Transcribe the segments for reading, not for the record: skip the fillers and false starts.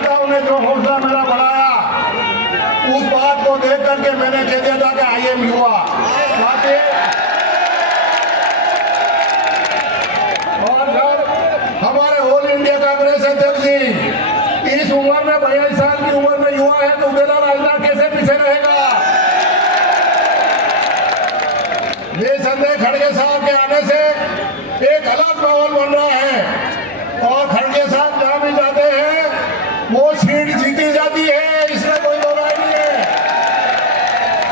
कार्यकर्ताओं ने जो हौसला मेरा बढ़ाया, उस बात को देख करके मैंने कह दिया था कि आई एम युवा। और जब हमारे ऑल इंडिया कांग्रेस अध्यक्ष जी इस उम्र में 42 साल की उम्र में युवा है तो उदयलाल आंजना कैसे पीछे रहेगा? निसंदेह खड़गे साहब के आने से एक अलग माहौल बन रहा है और खड़गे साहब जहां भी जाते हैं वो सीट जीती जाती है, इसमें कोई दो राय नहीं है।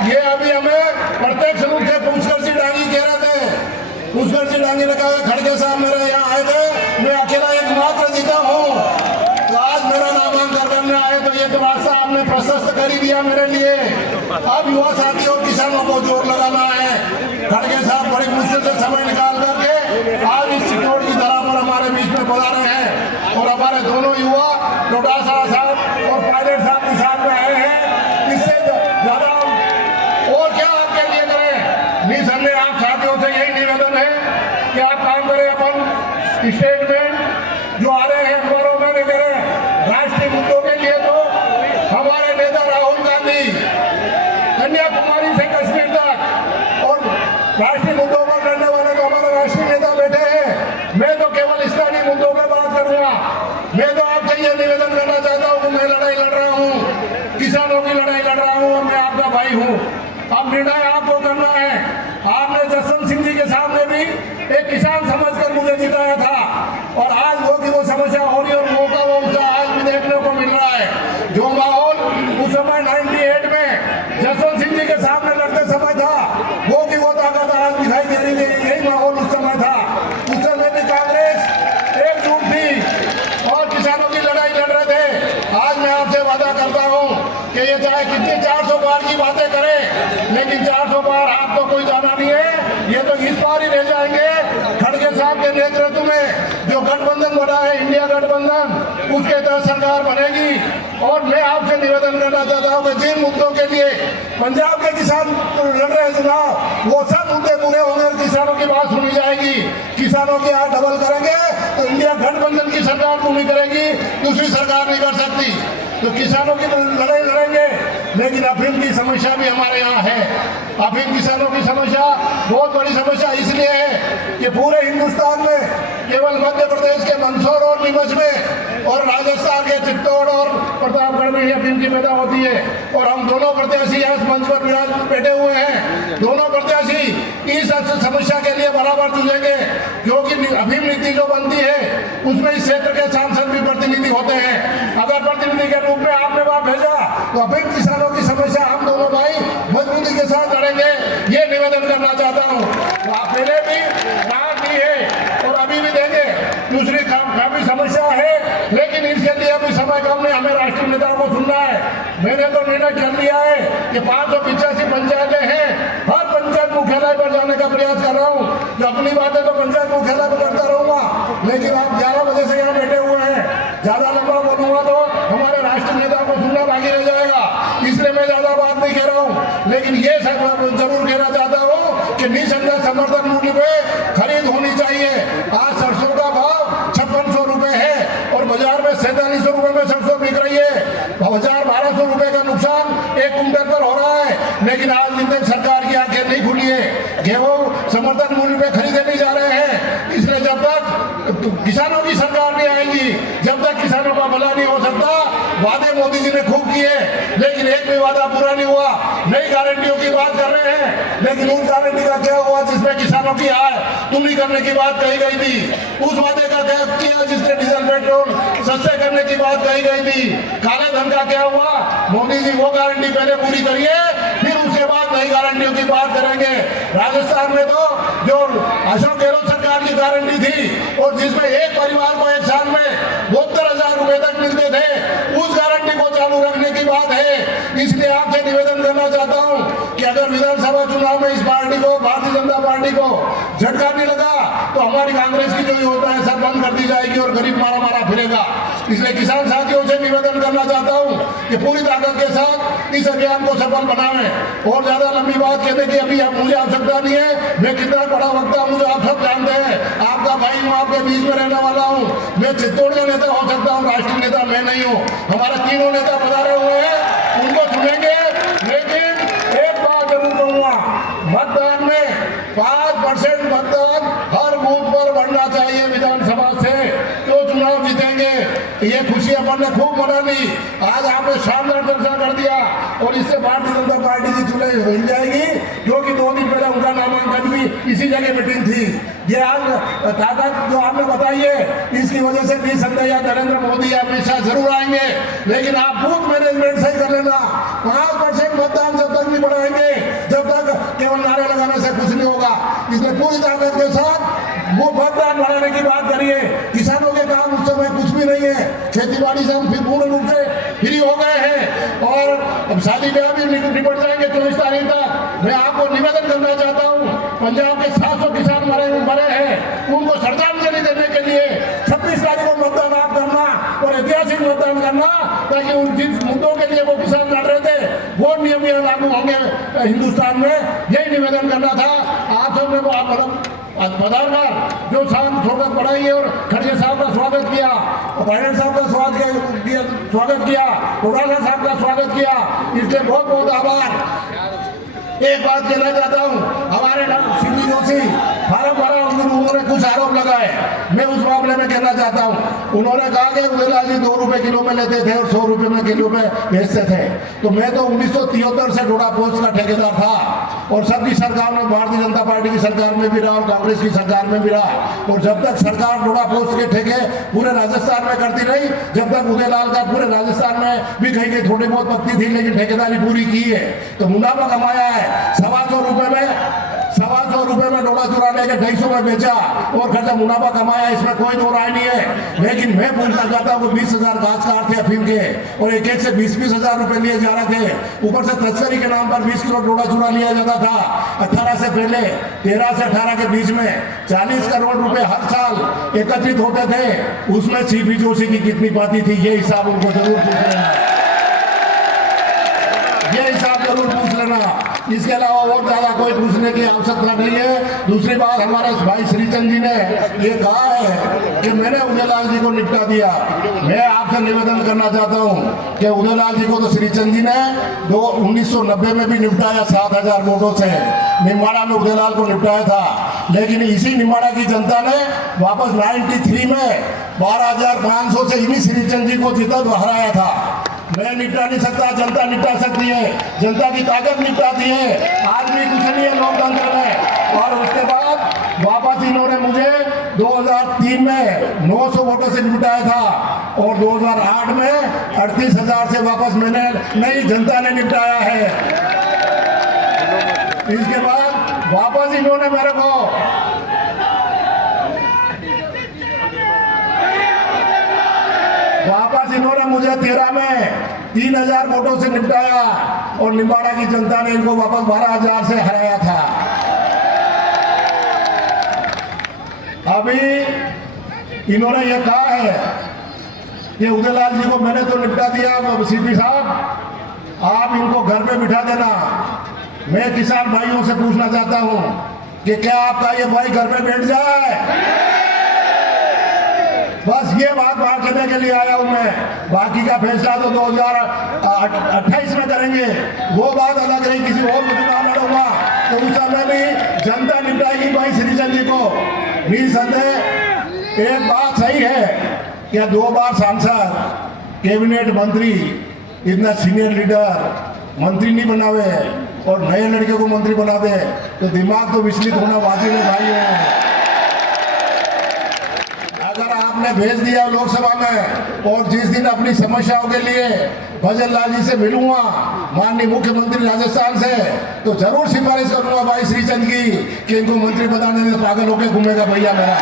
ये अभी हमें प्रत्यक्ष रूप से पुष्कर सिंह डांगी कह रहे थे। पुष्कर सिंह डांगी ने कहा खड़गे साहब मेरे यहाँ आए थे, मैं अकेला एकमात्र जीता हूँ, तो आज मेरा नामांकन करने आए तो ये तो रास्ता आपने प्रशस्त कर ही दिया मेरे लिए। अब युवा साथी और किसानों को जोर लगाना है। खड़गे साहब बड़ी मुश्किल से समय निकाल करके आज इस चित्तौड़ की धरा पर हमारे बीच में पधारे हैं और हमारे दोनों युवा डोटासरा साहब और पायलट साहब के साथ में आए हैं। इससे ज्यादा और क्या आपके लिए करें? निसंदेह आप साथियों से यही निवेदन है कि आप काम करें। अपन स्टेटमेंट जो आ रहे हैं अखबारों में दे रहे हैं राष्ट्रीय मुद्दों के लिए, तो हमारे नेता राहुल गांधी कन्याकुमारी से कश्मीर तक और राष्ट्रीय मुद्दों पर लड़ने वाले तो हमारे राष्ट्रीय नेता बैठे हैं। मैं तो केवल स्थानीय मुद्दों पर बात करूंगा। मैं तो आपसे ये निवेदन करना चाहता हूँ कि मैं लड़ाई लड़ रहा हूँ, किसानों की लड़ाई लड़ रहा हूँ और मैं आपका भाई हूँ। अब निर्णय आपको करना है। आपने जसवंत सिंह जी के सामने भी एक किसान समझकर मुझे जिताया था और आज वो समस्या हो रही है और मौका वो उसका आज भी देखने को मिल रहा है। जो माहौल उस समय 98 में जसवंत सिंह जी के सामने लड़ते समय था वो ताकत आज दिखाई दे रही है। यही माहौल उस समय था। उस समय भी कांग्रेस एकजुट थी और किसानों की लड़ाई लड़ रहे थे। आज मैं आपसे वादा करता हूँ कि ये चाहे कितनी 400 पार की बातें करें, लेकिन 400 पार आप तो कोई जाना नहीं है, ये तो इस पार ही रह जाएंगे। खड़गे साहब के नेतृत्व में जो गठबंधन बना है इंडिया गठबंधन, उसके तहत सरकार बनेगी। और मैं आपसे निवेदन करना चाहता हूँ कि जिन मुद्दों के लिए पंजाब के किसान लड़ रहे चुनाव, वो सब मुद्दे पूरे होंगे, किसानों की बात सुनी जाएगी। किसानों की हाथ डबल करेंगे तो इंडिया गठबंधन की सरकार पूरी करेगी, दूसरी सरकार नहीं कर सकती। तो किसानों की लड़ाई लड़ेंगे, लेकिन अफीम की समस्या भी हमारे यहाँ है। अफीम किसानों की समस्या बहुत बड़ी समस्या इसलिए है कि पूरे हिंदुस्तान में केवल मध्य प्रदेश के मंदसौर और नीमच में और राजस्थान के चित्तौड़ और प्रतापगढ़ में ही अफीम की पैदा होती है। और हम दोनों प्रत्याशी यहाँ मंच पर बैठे हुए हैं। दोनों प्रत्याशी इस समस्या के लिए बराबर जूझेंगे, क्योंकि अफीम नीति जो बनती है उसमें इस क्षेत्र के सांसद भी प्रतिनिधि होते हैं। अगर प्रतिनिधि के रूप में आपने वहां भेजा तो अफीम किसानों की समस्या हम दोनों भाई मजबूती के साथ लड़ेंगे, ये निवेदन करना चाहता हूँ। तो आप पहले भी राहत दी है और अभी भी देंगे। दूसरी काफी समस्या है, लेकिन इसके लिए अभी समय कम नहीं, हमें राष्ट्रीय नेताओं को सुनना है। मैंने तो निर्णय कर लिया है कि 585 पंचायतें हैं, हर पंचायत मुख्यालय पर जाने का प्रयास कर रहा हूँ। जो अपनी बातें तो पंचायत मुख्यालय पर करता रहूंगा, लेकिन आप 11 बजे से यहाँ बैठे हुए हैं, ज्यादा लंबा बोलूंगा तो हमारे राष्ट्रीय नेताओं को सुनना बाकी रह जाएगा, इसलिए मैं ज्यादा बात नहीं कह रहा हूँ। लेकिन ये जरूर कहना चाहता हूँ कि निसंदेह समर्थन मूल्य पे खरीद होनी चाहिए। आज सरसों का भाव 5600 रुपए है और बाजार में 4700 रुपए में सरसों बिक रही है। 1200 रुपए का नुकसान एक कुंटल पर हो रहा है, लेकिन आज दिन तक सरकार की आंखें नहीं खुली है। गेहूं समर्थन मूल्य पे खरीदे नहीं जा रहे हैं, इसलिए जब तक किसानों की सरकार नहीं आएगी, जब तक किसानों का भला नहीं हो सकता। वादे मोदी जी ने खूब किए, लेकिन एक भी वादा पूरा नहीं हुआ। नई गारंटियों की बात कर रहे हैं, लेकिन उस गारंटी का क्या हुआ जिसमें किसानों की आय दुगनी करने की बात कही गई थी? उस वादे का क्या किया जिसने डीजल पेट्रोल सस्ते करने की बात कही गई थी? काले धन का क्या हुआ? मोदी जी वो गारंटी पहले पूरी करिए, फिर उसके बाद नई गारंटियों की बात करेंगे। राजस्थान में तो जो अशोक गहलोत सरकार की गारंटी थी और जिसमें एक परिवार को एक साल में 72,000 रुपए तक मिलते थे, उस गारंटी को चालू रखने की बात है। इसलिए आपसे निवेदन करना चाहता हूं कि अगर विधानसभा चुनाव में इस पार्टी को, भारतीय जनता पार्टी को झटका नहीं लगा तो हमारी कांग्रेस की जो योजना है सब बंद कर दी जाएगी और गरीब मारा मारा फिरेगा। इसलिए किसान साथियों से निवेदन करना चाहता हूं कि पूरी ताकत के साथ इस अभियान को सफल बनावें। और ज्यादा लंबी बात कहने की अभी मुझे आवश्यकता नहीं है। मैं कितना बड़ा वक्ता हूँ मुझे आप सब जानते हैं, आपका भाई हूँ, आपके बीच में रहने वाला हूँ। मैं चित्तौड़ का नेता हो सकता हूँ, राष्ट्रीय नेता मैं नहीं हूँ। हमारे तीनों नेता पधारे हुए हैं, उनको सुनेंगे। लेकिन एक बात जरूर कहूँगा, मतदान में 5% मतदान हर बूथ पर बढ़ना चाहिए विधानसभा से, तो चुनाव जीतेंगे। ये खुशी अपन ने खूब मना ली। आज आपने शानदार चर्चा कर दिया और इससे भारतीय जनता पार्टी की चुनाव मिल जाएगी, क्योंकि 2 दिन पहले उनका नामांकन भी इसी जगह मीटिंग थी। ये आज ताकत जो आपने बताई है, इसकी वजह से भी संजय या नरेंद्र मोदी या अमित शाह जरूर आएंगे। लेकिन आप बूथ मैनेजमेंट सही कर लेना। 5% मतदान जब तक नहीं बढ़ाएंगे, जब तक केवल नारे लगाने से कुछ नहीं होगा। इसलिए पूरी ताकत के साथ वो मतदान बढ़ाने की बात करिए। किसानों के काम उस समय कुछ भी नहीं है, खेती बाड़ी से हम फिर पूर्ण रूप से फ्री हो गए हैं और अब शादी ब्याह भी निपट जाएंगे 24 तारीख तक। मैं आपको निवेदन करना चाहता हूँ, पंजाब के 700 किसान मरे हैं, उनको श्रद्धांजलि देने के लिए 26 तारीख को मतदान आप करना और ऐतिहासिक मतदान करना, ताकि उन जिन मुद्दों के लिए वो किसान लड़ रहे थे वो नियम लागू होंगे हिंदुस्तान में। यही निवेदन करना था आप सब ने। वो आप पधारकर जो शांत स्वागत बढ़ाई और खड़गे साहब का स्वागत किया, पायलट साहब का स्वागत किया, डोडाला साहब का स्वागत किया, इसलिए बहुत बहुत आभार। एक बात कहना चाहता हूँ, हमारे सिंधी जोशी फार्म भरा, उस दिन उन्होंने कुछ आरोप लगाए, मैं उस मामले में कहना चाहता हूँ। उन्होंने कहा कि उदयलाल जी 2 रुपए किलो में लेते थे और 100 रुपए में किलो में बेचते थे। तो मैं तो 1973 से डोडा पोस्ट का ठेकेदार था और सबकी सरकार में, भारतीय जनता पार्टी की सरकार में भी रहा और कांग्रेस की सरकार में भी रहा। और जब तक सरकार डोडा पोस्ट के ठेके पूरे राजस्थान में करती रही, जब तक उदयलाल का पूरे राजस्थान में भी कहीं थोड़ी बहुत पत्ती थी, लेकिन ठेकेदारी पूरी की है। तो मुनाफा कमाया है। 125 रुपए में डोडा चुरा लेके 250 में बेचा और खर्चा मुनाफा कमाया, इसमें कोई दो राय नहीं है। लेकिन मैं पूछना चाहता हूँ, 20,000 कागजकार थे अफीम के और एक से 20-20 हजार रुपए लिए जा रहे थे। ऊपर से तस्करी के नाम पर 20 किलो डोडा चुरा लिया जाता था। 18 से पहले 13 से 18 के बीच में 40 करोड़ रुपए हर साल एकत्रित होते थे। उसमें सीपी जोशी की कितनी पाती थी, ये हिसाब उनको जरूर पूछ लेना, ये हिसाब जरूर पूछ लेना। इसके अलावा और ज्यादा कोई पूछने की आवश्यकता नहीं है। दूसरी बात, हमारे भाई श्रीचंद जी ने ये कहा है कि मैंने उदयलाल जी को निपटा दिया। मैं आपसे निवेदन करना चाहता हूं कि उदयलाल जी को तो श्रीचंद जी ने 1990 में भी निपटाया 7,000 वोटों से। निम्बाड़ा में उदयलाल को निपटाया था, लेकिन इसी निम्बाड़ा की जनता ने वापस 93 में 12,500 से इन्हीं श्रीचंद जी को जीता हराया था। मैं निपटा नहीं सकता, जनता निपटा सकती है, जनता की ताकत निपटाती है। आदमी कुछ नहीं है लोकतंत्र में। और उसके बाद वापस इन्होंने मुझे 2003 में 900 वोटों से निपटाया था और 2008 में 38,000 से वापस मैंने नई जनता ने निपटाया है। इसके बाद वापस इन्होंने मेरे को मुझे 13 में 3,000 वोटों से निपटाया और निम्बाड़ा की जनता ने इनको वापस 12,000 से हराया था। अभी इन्होंने ये कहा है कि उदयलाल जी को मैंने तो निपटा दिया। सीपी साहब, आप इनको घर पे बिठा देना। मैं किसान भाइयों से पूछना चाहता हूं कि क्या आपका ये भाई घर पे बैठ जाए? बस ये बात बात करने के लिए आया हूं मैं। बाकी का फैसला तो 2028 में करेंगे, वो बात अलग रही। किसी और चुनाव लड़ूंगा तो उस समय भी जनता निपटाएगी भाई श्रीचंद जी को। निसंदेह एक बात सही है, क्या 2 बार सांसद, कैबिनेट मंत्री, इतना सीनियर लीडर मंत्री नहीं बनावे और नए लड़के को मंत्री बना दे तो दिमाग तो विचलित होना वाजिब है भाई है। अगर आपने भेज दिया लोकसभा में और जिस दिन अपनी समस्याओं के लिए भजन लाल जी से मिलूंगा, माननीय मुख्यमंत्री राजस्थान से, तो जरूर सिफारिश करूंगा भाई श्रीचंद की कि इनको मंत्री बनाने में पागल होकर घूमेगा भैया मेरा।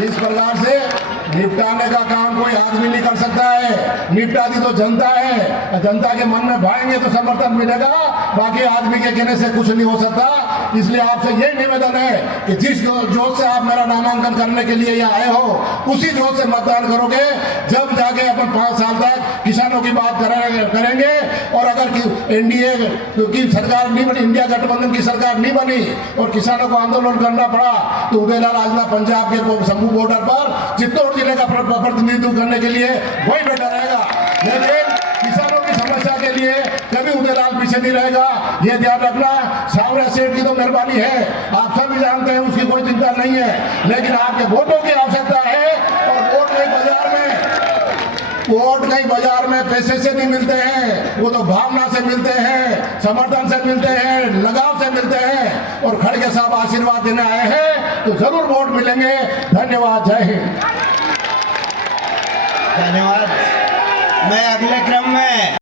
इस प्रकार से निपटाने का काम कोई आदमी नहीं कर सकता है। निपटाती तो जनता है, जनता के मन में भाएंगे तो समर्थन मिलेगा। बाकी आदमी के कहने से कुछ नहीं हो सकता। इसलिए आपसे यही निवेदन है कि जिस जोश से आप मेरा नामांकन करने के लिए यहाँ आए हो उसी जोश से मतदान करोगे, जब जाके अपन 5 साल तक किसानों की बात करेंगे। और अगर एनडीए की सरकार नहीं बनी, इंडिया गठबंधन की सरकार नहीं बनी और किसानों को आंदोलन करना पड़ा, तो उदयलाल आजना पंजाब के शंभू बॉर्डर पर चित्तौड़ जिले का प्रतिनिधित्व करने के लिए वही बैठा रहेगा। लेकिन किसानों की समस्या के लिए कभी उदयलाल पीछे नहीं रहेगा, ये ध्यान रखना। सावरा सेठ की तो मेहरबानी है, आप सभी जानते हैं, उसकी कोई चिंता नहीं है, लेकिन आपके वोटों की आवश्यकता है। और वोट कहीं बाजार में पैसे से नहीं मिलते हैं, वो तो भावना से मिलते हैं, समर्थन से मिलते हैं, लगाव से मिलते हैं। और खड़गे साहब आशीर्वाद देने आए हैं तो जरूर वोट मिलेंगे। धन्यवाद, जय हिंद। धन्यवाद। मैं अगले क्रम में